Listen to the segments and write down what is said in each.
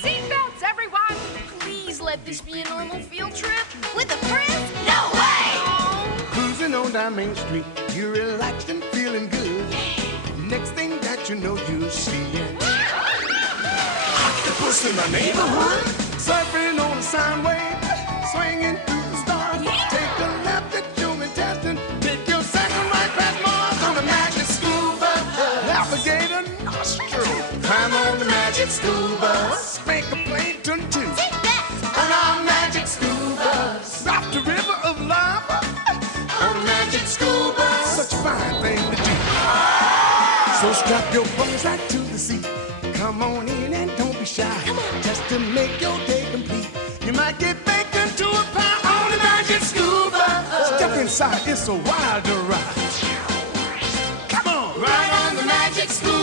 Seatbelts, everyone! Please let this be a normal field trip. With a Frizz? No way! Cruising on down Main Street, you're relaxed and feeling good. Next thing that you know, you're seeing octopus in the neighborhood. Surfing on a sound wave, swinging through the stars. Take a left at human testing. Take your second right past Mars on the magic scuba. Navigate a nostril. Climb on the magic scuba. Spank a plankton too. On our magic scuba. Drop the river of lava. On the magic scuba. Such a fine thing to do. So strap your bones right to the seat. Come on in and don't be shy. Just to make your day complete. You might get baked into a pie on the magic scuba. Step inside, it's a wilder ride. Come on, ride on the magic scuba.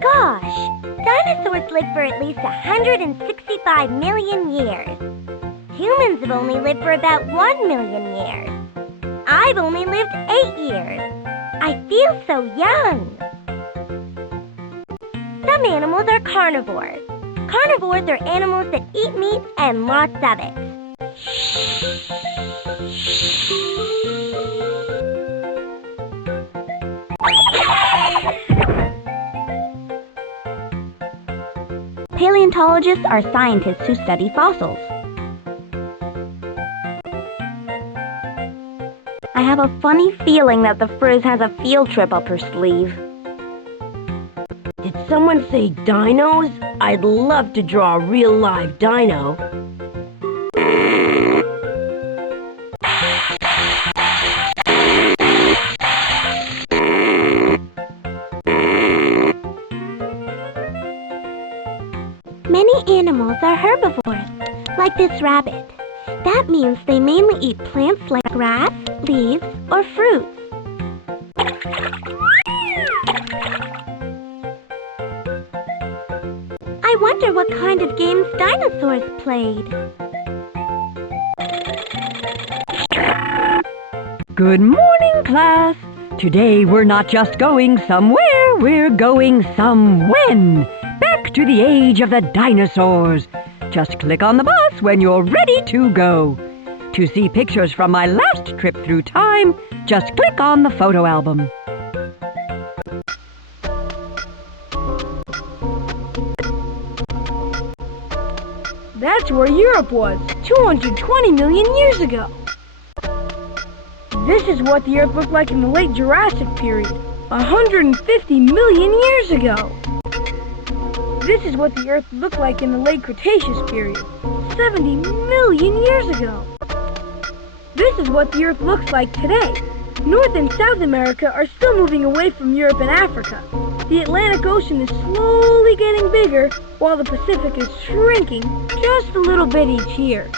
Gosh, dinosaurs lived for at least 165 million years. Humans have only lived for about 1 million years. I've only lived 8 years. I feel so young. Some animals are carnivores. Carnivores are animals that eat meat and lots of it. Paleontologists are scientists who study fossils. I have a funny feeling that the Frizz has a field trip up her sleeve. Did someone say dinos? I'd love to draw a real live dino. Many animals are herbivores, like this rabbit. That means they mainly eat plants like grass, leaves, or fruits. I wonder what kind of games dinosaurs played. Good morning, class. Today we're not just going somewhere, we're going somewhen. Back to the age of the dinosaurs. Just click on the bus when you're ready to go. To see pictures from my last trip through time, just click on the photo album. That's where Europe was 220 million years ago. This is what the Earth looked like in the late Jurassic period, 150 million years ago. This is what the Earth looked like in the late Cretaceous period, 70 million years ago. This is what the Earth looks like today. North and South America are still moving away from Europe and Africa. The Atlantic Ocean is slowly getting bigger, while the Pacific is shrinking just a little bit each year.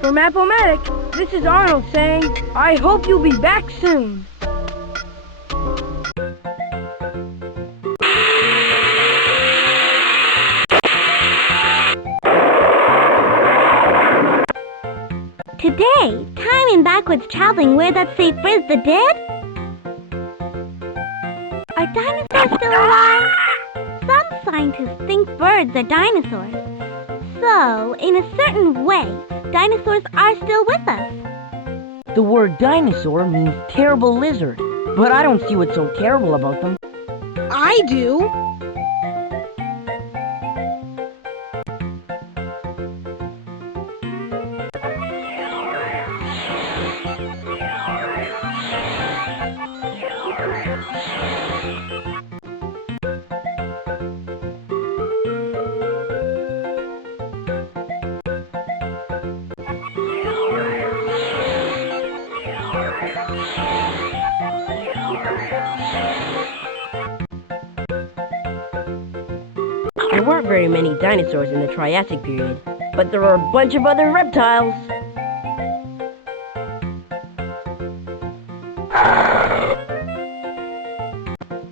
For Map-O-Matic, this is Arnold saying, I hope you'll be back soon. Today, time and backwards traveling where that say Frizz the did? Are dinosaurs still alive? Some scientists think birds are dinosaurs. So, in a certain way, dinosaurs are still with us. The word dinosaur means terrible lizard, but I don't see what's so terrible about them. I do. There weren't very many dinosaurs in the Triassic period, but there are a bunch of other reptiles.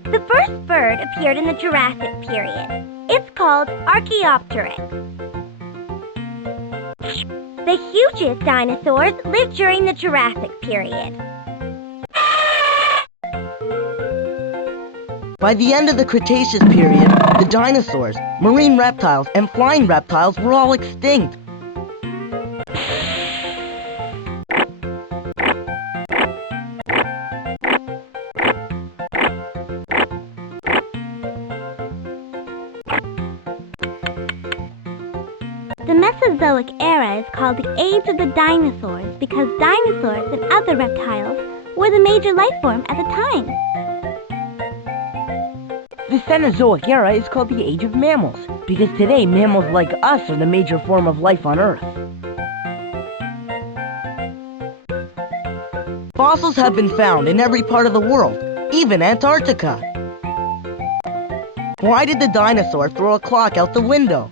The first bird appeared in the Jurassic period. It's called Archaeopteryx. The hugest dinosaurs lived during the Jurassic period. By the end of the Cretaceous period, the dinosaurs, marine reptiles, and flying reptiles were all extinct. The Mesozoic era is called the Age of the Dinosaurs because dinosaurs and other reptiles were the major life form at the time. The Cenozoic era is called the Age of Mammals because today mammals like us are the major form of life on Earth. Fossils have been found in every part of the world, even Antarctica. Why did the dinosaur throw a clock out the window?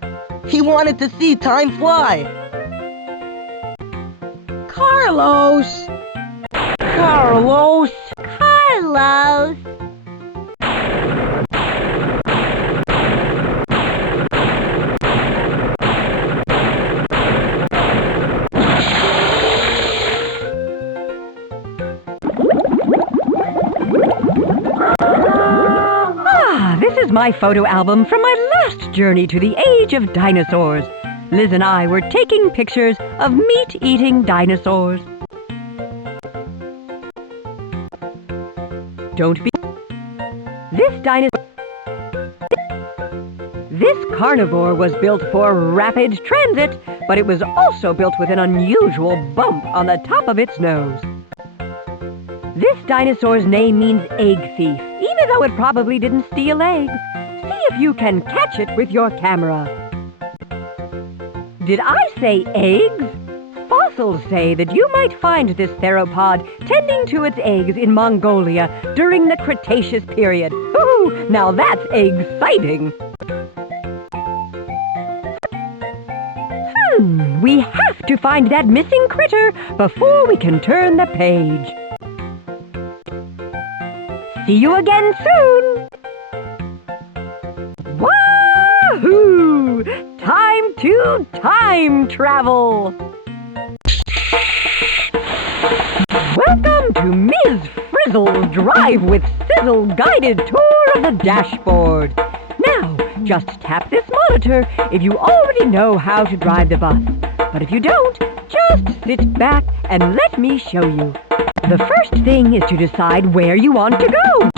He wanted to see time fly. Carlos! Carlos! Carlos! This is my photo album from my last journey to the age of dinosaurs. Liz and I were taking pictures of meat-eating dinosaurs. Don't be... This carnivore was built for rapid transit, but it was also built with an unusual bump on the top of its nose. This dinosaur's name means egg thief, even though it probably didn't steal eggs. See if you can catch it with your camera. Did I say eggs? Fossils say that you might find this theropod tending to its eggs in Mongolia during the Cretaceous period. Ooh, now that's exciting! We have to find that missing critter before we can turn the page. See you again soon! Wahoo! Time to time travel! Welcome to Ms. Frizzle's Drive with Sizzle guided tour of the dashboard. Now, just tap this monitor if you already know how to drive the bus. But if you don't, just sit back and let me show you. The first thing is to decide where you want to go.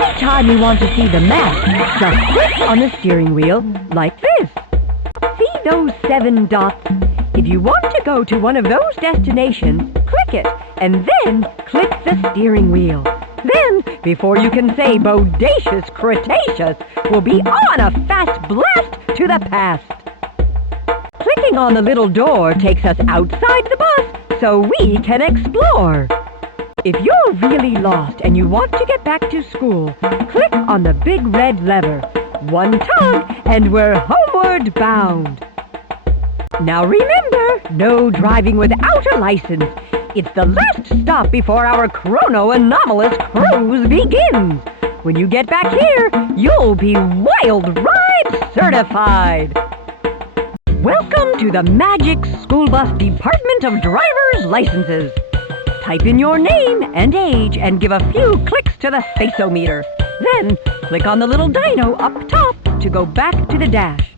Anytime you want to see the map, just click on the steering wheel like this. See those 7 dots? If you want to go to one of those destinations, click it, and then click the steering wheel. Then, before you can say bodacious Cretaceous, we'll be on a fast blast to the past. Clicking on the little door takes us outside the bus so we can explore. If you're really lost and you want to get back to school, click on the big red lever. One tug and we're homeward bound. Now remember, no driving without a license. It's the last stop before our chrono-anomalous cruise begins. When you get back here, you'll be Wild Ride certified. Welcome to the Magic School Bus Department of Driver's Licenses. Type in your name and age and give a few clicks to the faceometer. Then, click on the little dino up top to go back to the dash.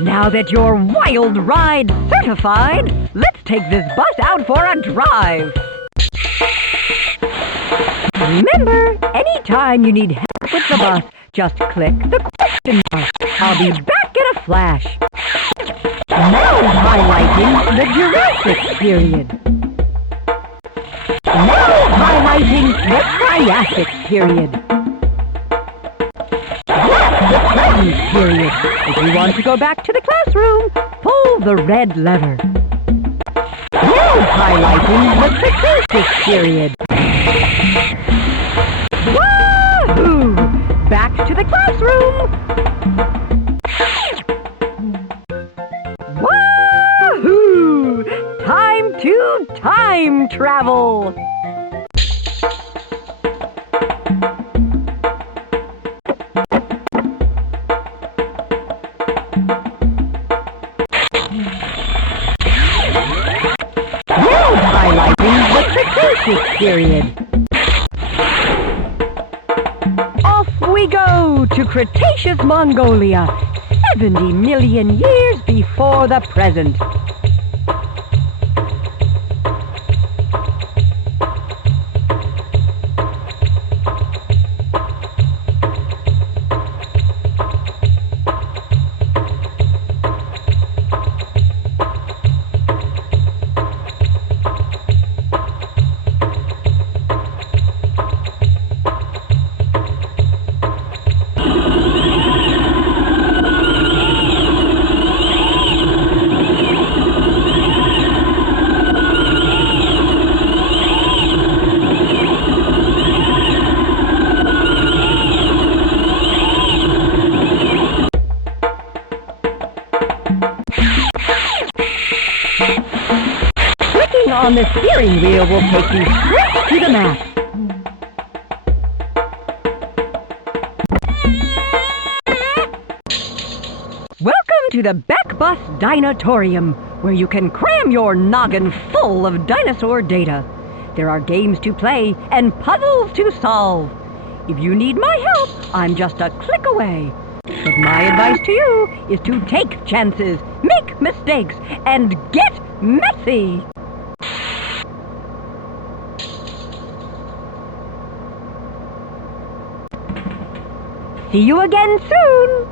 Now that you're wild ride certified, let's take this bus out for a drive. Remember, anytime you need help with the bus, just click the question mark. I'll be back in a flash. Now highlighting the Jurassic period. Now highlighting the Triassic period. The present period. If you want to go back to the classroom, pull the red lever. Now highlighting the Cretaceous period. Wahoo! Back to the classroom. Wahoo! Time to time travel. Period. Off we go to Cretaceous Mongolia, 70 million years before the present. On the steering wheel will take you straight to the map. Welcome to the Backbus Dinosaurium, where you can cram your noggin full of dinosaur data. There are games to play and puzzles to solve. If you need my help, I'm just a click away. But my advice to you is to take chances, make mistakes, and get messy. See you again soon!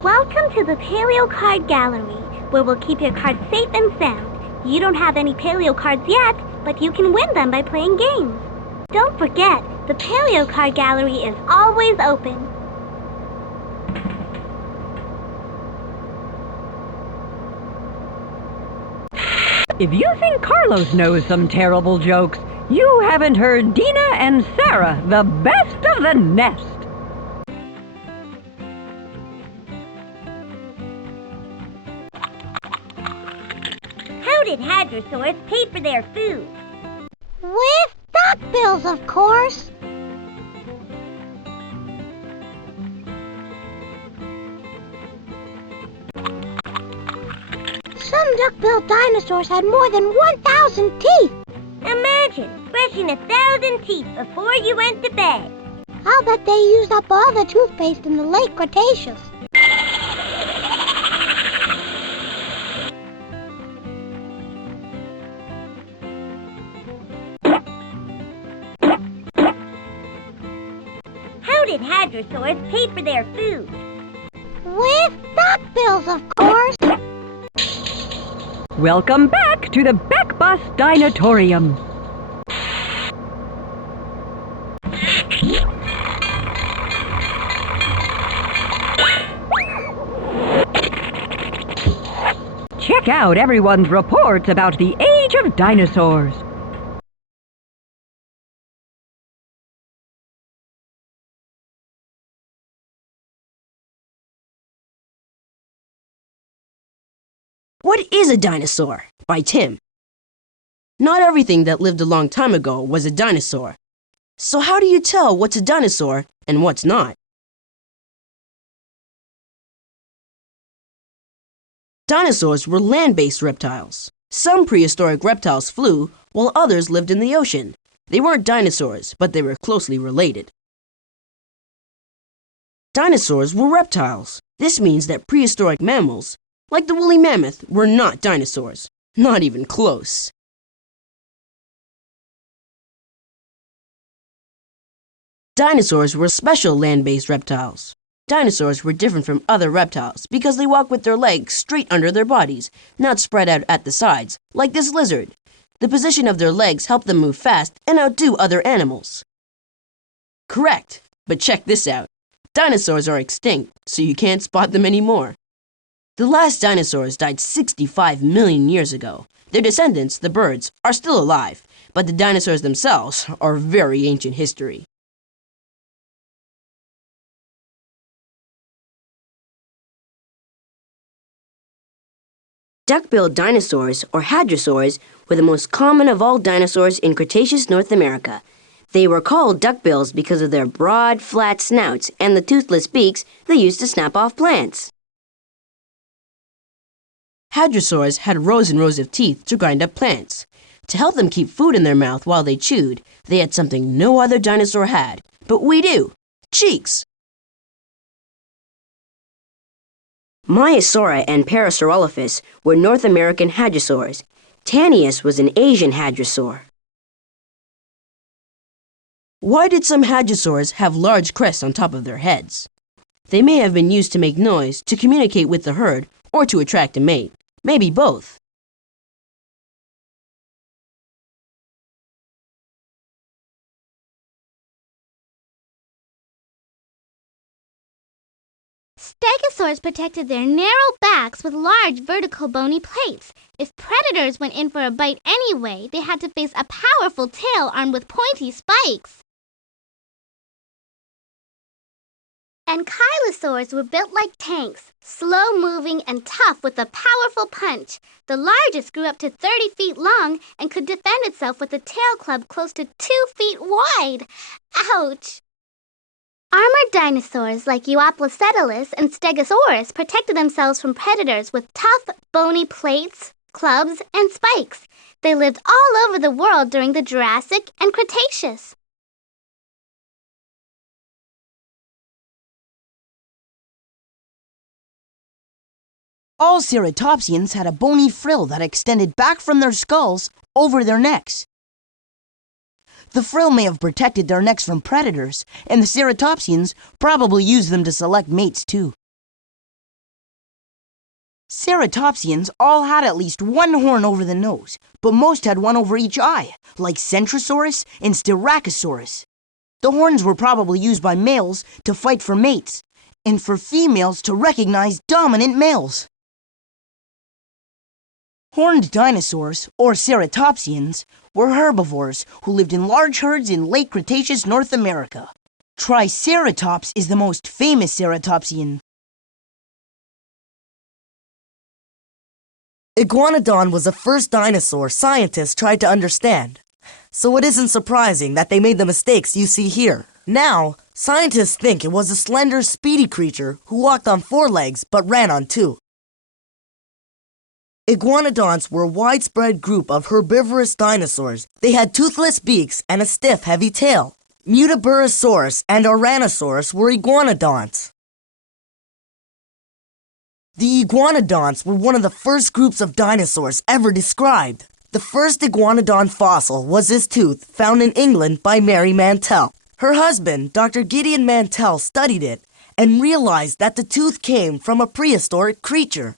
Welcome to the Paleo Card Gallery, where we'll keep your cards safe and sound. You don't have any Paleo cards yet, but you can win them by playing games. Don't forget, the Paleo Card Gallery is always open. If you think Carlos knows some terrible jokes, you haven't heard Dina and Sarah, the best of the nest. How did hadrosaurs pay for their food? With duckbills, of course. Some duck-billed dinosaurs had more than 1,000 teeth. Imagine brushing 1,000 teeth before you went to bed. I'll bet they used up all the toothpaste in the late Cretaceous. How did hadrosaurs pay for their food? With duckbills, of course. Welcome back to the Backbus Dinosaurium. Check out everyone's reports about the age of dinosaurs. What is a dinosaur? By Tim. Not everything that lived a long time ago was a dinosaur. So how do you tell what's a dinosaur and what's not? Dinosaurs were land-based reptiles. Some prehistoric reptiles flew, while others lived in the ocean. They weren't dinosaurs, but they were closely related. Dinosaurs were reptiles. This means that prehistoric mammals, like the woolly mammoth, were not dinosaurs. Not even close. Dinosaurs were special land-based reptiles. Dinosaurs were different from other reptiles because they walked with their legs straight under their bodies, not spread out at the sides, like this lizard. The position of their legs helped them move fast and outdo other animals. Correct, but check this out. Dinosaurs are extinct, so you can't spot them anymore. The last dinosaurs died 65 million years ago. Their descendants, the birds, are still alive, but the dinosaurs themselves are very ancient history. Duck-billed dinosaurs, or hadrosaurs, were the most common of all dinosaurs in Cretaceous North America. They were called duckbills because of their broad, flat snouts and the toothless beaks they used to snap off plants. Hadrosaurs had rows and rows of teeth to grind up plants. To help them keep food in their mouth while they chewed, they had something no other dinosaur had, but we do: cheeks. Maiasaura and Parasaurolophus were North American hadrosaurs. Tannius was an Asian hadrosaur. Why did some hadrosaurs have large crests on top of their heads? They may have been used to make noise, to communicate with the herd, or to attract a mate. Maybe both. Stegosaurs protected their narrow backs with large vertical bony plates. If predators went in for a bite anyway, they had to face a powerful tail armed with pointy spikes. Ankylosaurs were built like tanks, slow-moving and tough with a powerful punch. The largest grew up to 30 feet long and could defend itself with a tail club close to 2 feet wide. Ouch! Armored dinosaurs like Euoplocetus and Stegosaurus protected themselves from predators with tough, bony plates, clubs, and spikes. They lived all over the world during the Jurassic and Cretaceous. All ceratopsians had a bony frill that extended back from their skulls over their necks. The frill may have protected their necks from predators, and the ceratopsians probably used them to select mates too. Ceratopsians all had at least one horn over the nose, but most had one over each eye, like Centrosaurus and Styracosaurus. The horns were probably used by males to fight for mates, and for females to recognize dominant males. Horned dinosaurs, or ceratopsians, were herbivores who lived in large herds in late Cretaceous North America. Triceratops is the most famous ceratopsian. Iguanodon was the first dinosaur scientists tried to understand, so it isn't surprising that they made the mistakes you see here. Now, scientists think it was a slender, speedy creature who walked on 4 legs but ran on 2. Iguanodons were a widespread group of herbivorous dinosaurs. They had toothless beaks and a stiff, heavy tail. Muttaburrasaurus and Ouranosaurus were iguanodonts. The iguanodonts were one of the first groups of dinosaurs ever described. The first iguanodon fossil was this tooth, found in England by Mary Mantell. Her husband, Dr. Gideon Mantell, studied it and realized that the tooth came from a prehistoric creature.